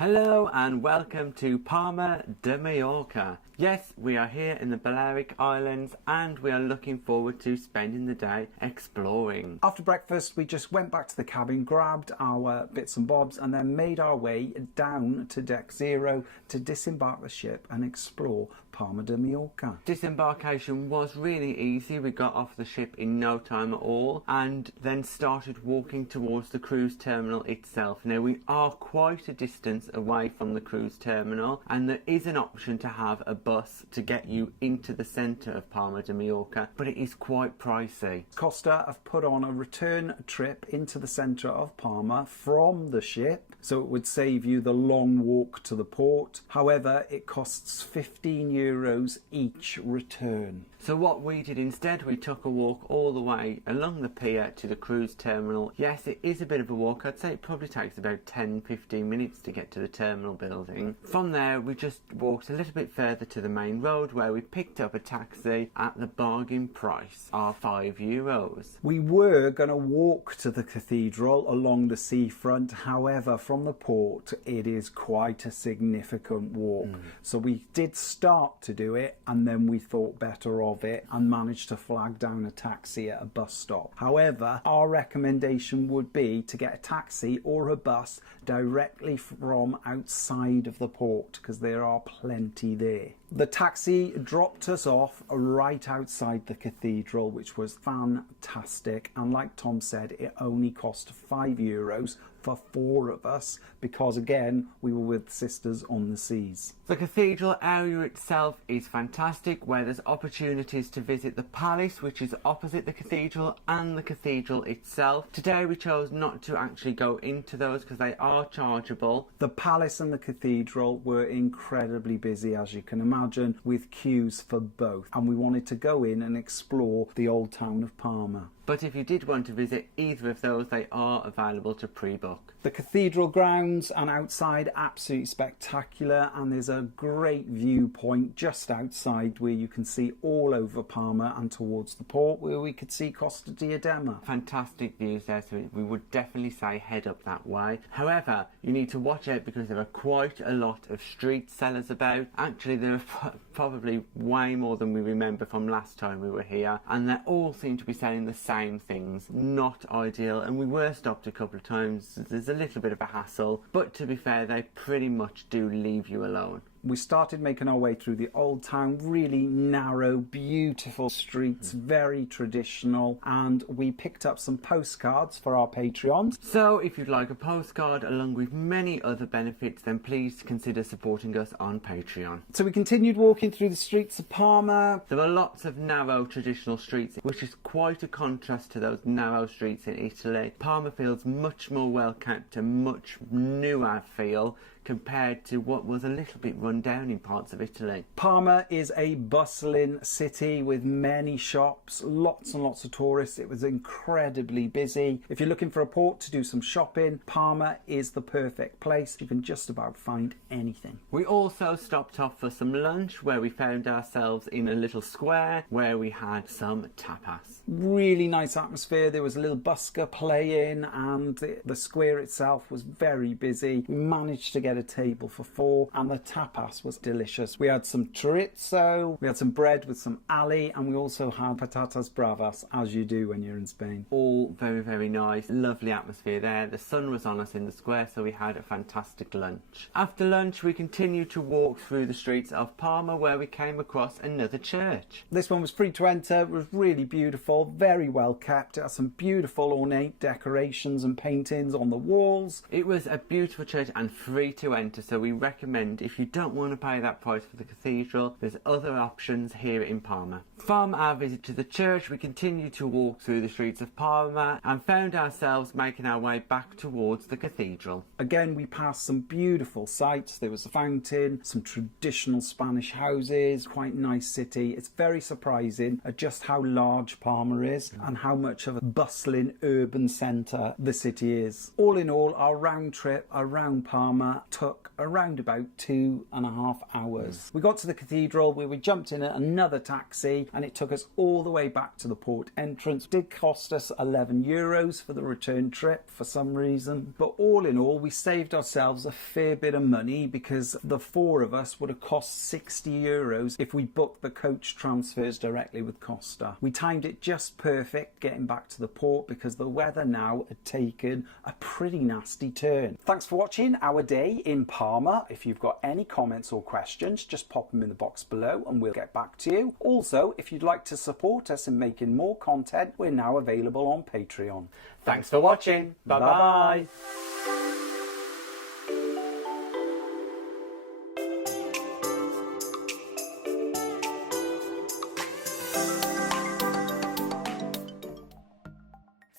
Hello and welcome to Palma de Mallorca. Yes, we are here in the Balearic Islands and we are looking forward to spending the day exploring. After breakfast, we just went back to the cabin, grabbed our bits and bobs and then made our way down to deck 0 to disembark the ship and explore Palma de Mallorca. Disembarkation was really easy. We got off the ship in no time at all and then started walking towards the cruise terminal itself. Now we are quite a distance away from the cruise terminal and there is an option to have a bus to get you into the centre of Palma de Mallorca, but it is quite pricey. Costa have put on a return trip into the centre of Palma from the ship, so it would save you the long walk to the port. However, it costs €15 each return. So what we did instead, we took a walk all the way along the pier to the cruise terminal. Yes, it is a bit of a walk. I'd say it probably takes about 10-15 minutes to get to the terminal building. From there, we just walked a little bit further to the main road where we picked up a taxi at the bargain price of €5. We were going to walk to the cathedral along the seafront. However, from the port, it is quite a significant walk. So we did start to do it and then we thought better of it and managed to flag down a taxi at a bus stop. However, our recommendation would be to get a taxi or a bus directly from outside of the port because there are plenty there. The taxi dropped us off right outside the cathedral, which was fantastic, and like Tom said, it only cost €5 for 4 of us because again we were with Sisters on the Seas. The cathedral area itself is fantastic, where there's opportunities to visit the palace, which is opposite the cathedral, and the cathedral itself. Today we chose not to actually go into those because they are chargeable. The palace and the cathedral were incredibly busy, as you can imagine, with queues for both, and we wanted to go in and explore the old town of Palma. But if you did want to visit either of those, they are available to pre-book. The cathedral grounds and outside absolutely spectacular, and there's a great viewpoint just outside where you can see all over Palma and towards the port where we could see Costa Diadema. Fantastic views there, so we would definitely say head up that way. However, you need to watch out because there are quite a lot of street sellers about. Actually, there are probably way more than we remember from last time we were here, and they all seem to be selling the same things. Not ideal, and we were stopped a couple of times. There's a little bit of a hassle, but to be fair, they pretty much do leave you alone. We started making our way through the old town, really narrow, beautiful streets, very traditional, and we picked up some postcards for our Patreons. So if you'd like a postcard along with many other benefits, then please consider supporting us on Patreon. So we continued walking through the streets of Palma. There were lots of narrow traditional streets, which is quite a contrast to those narrow streets in Italy. Palma feels much more well kept and much newer feel compared to what was a little bit run down in parts of Italy. Palma is a bustling city with many shops, lots and lots of tourists. It was incredibly busy. If you're looking for a port to do some shopping, Palma is the perfect place. You can just about find anything. We also stopped off for some lunch where we found ourselves in a little square where we had some tapas. Really nice atmosphere. There was a little busker playing and the square itself was very busy. We managed to get a table for 4 and the tapas was delicious. We had some chorizo, we had some bread with some ali, and we also had patatas bravas, as you do when you're in Spain. All very, very nice. Lovely atmosphere there. The sun was on us in the square, so we had a fantastic lunch. After lunch, we continued to walk through the streets of Palma where we came across another church. This one was free to enter. It was really beautiful, very well kept. It had some beautiful ornate decorations and paintings on the walls. It was a beautiful church and free to enter, so we recommend, if you don't want to pay that price for the cathedral, there's other options here in Palma. From our visit to the church, we continued to walk through the streets of Palma and found ourselves making our way back towards the cathedral. Again, we passed some beautiful sights. There was a fountain, some traditional Spanish houses, quite nice city. It's very surprising at just how large Palma is and how much of a bustling urban centre the city is. All in all, our round trip around Palma took around about 2.5 hours. We got to the cathedral, we jumped in another taxi, and it took us all the way back to the port entrance. It did cost us €11 for the return trip for some reason, but all in all we saved ourselves a fair bit of money, because the 4 of us would have cost €60 if we booked the coach transfers directly with Costa. We timed it just perfect getting back to the port, because the weather now had taken a pretty nasty turn. Thanks for watching our day in Palma. If you've got any comments or questions, just pop them in the box below and we'll get back to you. Also, if you'd like to support us in making more content, we're now available on Patreon. Thanks for watching. Bye-bye.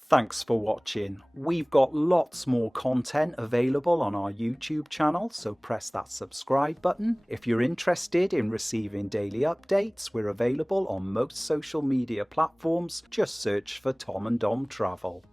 Thanks for watching. We've got lots more content available on our YouTube channel, so press that subscribe button. If you're interested in receiving daily updates, we're available on most social media platforms. Just search for Tom and Dom Travel.